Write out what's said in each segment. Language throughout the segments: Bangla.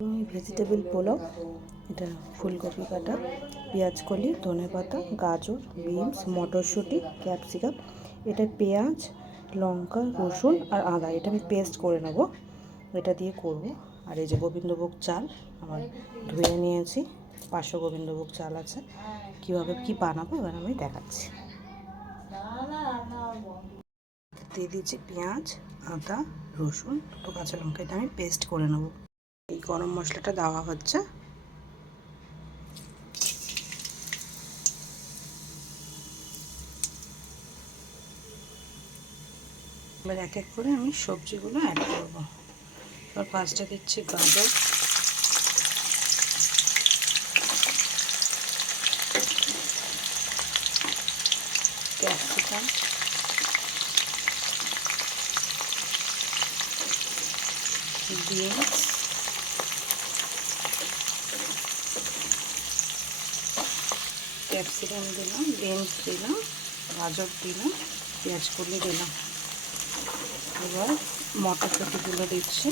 ভেজিটেবল পোলাও, এটা ফুলকপি কাটা, পেঁয়াজ কলি, ধনেপাতা, গাজর, বিনস, মটরশুঁটি, ক্যাপসিকাম, এটা পেঁয়াজ, লঙ্কা, রসুন আর আদা, এটা আমি পেস্ট করে নেব, এটা দিয়ে করব। আর এই যে গোবিন্দভোগ চাল আমার ধুয়ে নিয়েছি, 500 গোবিন্দভোগ চাল আছে। কীভাবে কী বানাবো এবার আমি দেখাচ্ছি। দিয়ে দিচ্ছি পেঁয়াজ, আদা, রসুন, দুটো কাঁচা লঙ্কা, এটা আমি পেস্ট করে নেব। এই গরম মশলাটা দেওয়া হচ্ছে। এবার এক এক করে আমি সবজিগুলো অ্যাড করব। এবার ফার্স্টে দিচ্ছি গাজর, ক্যাপসিকাম, বিনস, ক্যাপসিকাম দিলাম, বিনস দিলাম, গাজর দিলাম, পেঁয়াজ কলি দিলাম। এবার মটরশুঁটিগুলো দিচ্ছি,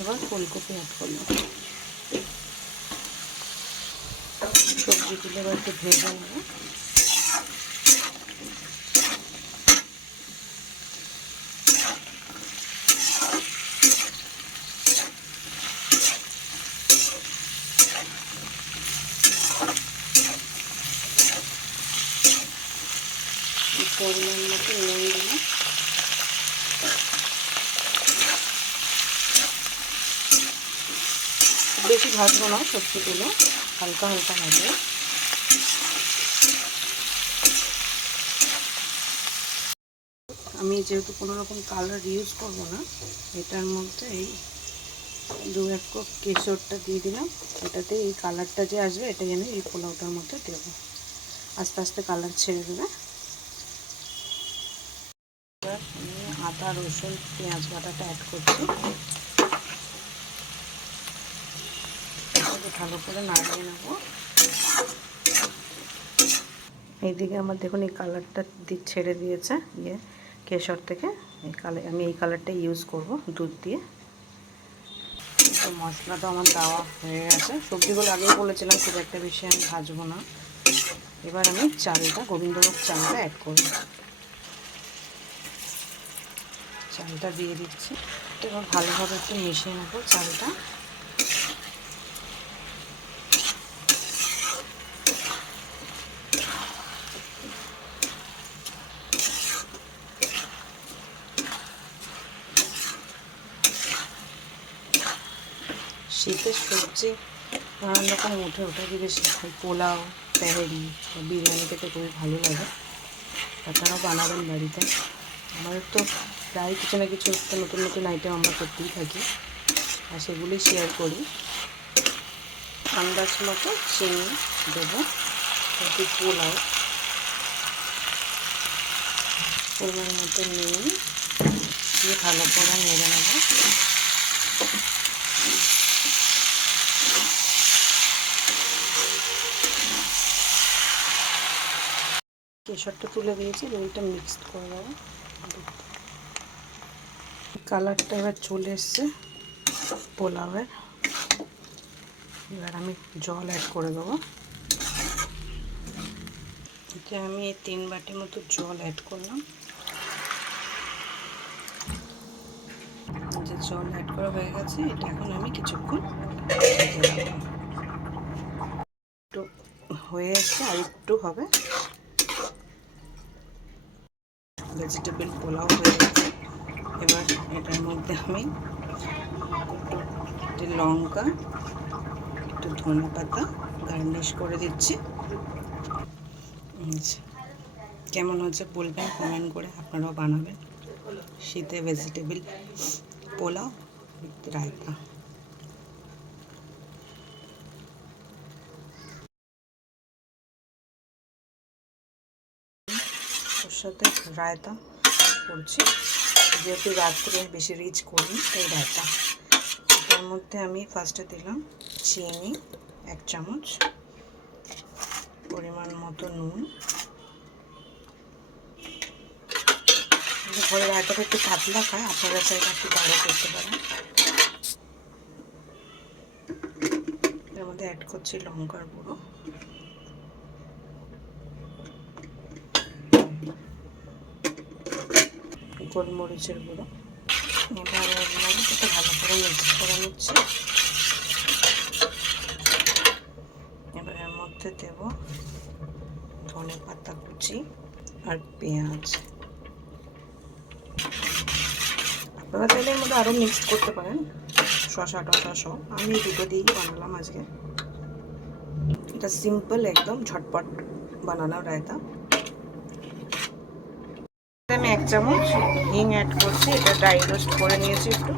এবার ফুলকপি অ্যাড করলাম। সবজিগুলো এবার একটু ভেজে নেব। পরিমাণ মতো নুন দিলাম, বেশি ভাজবো না, সবজিগুলো হালকা হালকা ভাজবো। আমি যেহেতু কোনো রকম কালার ইউজ করবো না, এটার মধ্যে এই 2-1 কাপ কেশরটা দিয়ে দিলাম। এটাতে এই কালারটা যে আসবে এটাই আমি এই পোলাওটার মধ্যে দেবো, আস্তে আস্তে কালার ছেড়ে দেবে। এবার আমি আদা, রসুন, পেঁয়াজ বাটাটা অ্যাড করছি, ভালো করে নাড়িয়ে নেব। এইদিকে আমার দেখুন এই কালারটা ছেড়ে দিয়েছে কেশর থেকে। আমি এই কালারটা ইউজ করব দুধ দিয়ে। তো মশলাটা আমার দেওয়া হয়ে গেছে, সবজিগুলো আগেই বলেছিলাম খুব একটা বেশি আমি ভাজবো না। এবার আমি চালটা, গোবিন্দভোগ চালটা অ্যাড করব, চালটা দিয়ে দিচ্ছি। এবার ভালোভাবে একটু মিশিয়ে নেব চালটা। শীতের সবজি নানান রকম উঠে যদি পোলাও, তেহেরি, বিরিয়ানি খেতে খুবই ভালো লাগে। আপনারাও বানাবেন বাড়িতে। আমাদের তো প্রায় কিছু না কিছু নতুন নতুন আইটেম আমরা করতেই থাকি, আর সেগুলি শেয়ার করি। আন্দাজ মতো চিনি দেবো, একটু পোলাও, পরিমাণ মতো নুন দিয়ে ভালো করে নেড়ে নেব। কেশরটা তুলে দিয়েছি, এটা মিক্সড করে দেবো। কালারটা এবার চলে এসছে পোলাওয়ের। এবার আমি জল অ্যাড করে দেবো। এতে আমি 3 বাটি মতো জল অ্যাড করলাম। যে জল অ্যাড করা হয়ে গেছে, এটা এখন আমি কিছুক্ষণ ঢেকে রাখবো। একটু হয়ে এসছে, আর একটু হবে। ভেজিটেবল পোলাও হয়ে গেছে। এবার এটার মধ্যে আমি একটু লঙ্কা, একটু ধনেপাতা গার্নিশ করে দিচ্ছি। কেমন হচ্ছে বলবেন কমেন্ট করে, আপনারাও বানাবেন। শীতে ভেজিটেবল পোলাও উইথ রায়তা। ওর সাথে রায়তা করছি, যেহেতু রাত্রে বেশি রিচ করি তাই রায়তা। এটার মধ্যে আমি ফার্স্টে দিলাম চিনি 1 চামচ, পরিমাণ মতো নুন, ফলের রায়তাটা একটু পাতলা খায়, আপনারা চাইলে একটু গাঢ় করতে পারেন। এর মধ্যে অ্যাড করছি লঙ্কার গুঁড়ো, গোলমরিচের গুঁড়ো। এবার মরিচটা ভালো করে মিক্স করে নিচ্ছি। এবার এর মধ্যে দেব ধনে পাতা কুচি আর পেঁয়াজ। আপনারা চাইলে এর মধ্যে আরও মিক্স করতে পারেন, শসা টসা সব। আমি দুটো দিয়েই বানালাম আজকে। এটা সিম্পল একদম ঝটপট বানানো রায়তা। আমি 1 চামচ হিং অ্যাড করছি, এটা ড্রাই রোস্ট করে নিয়েছি একটু।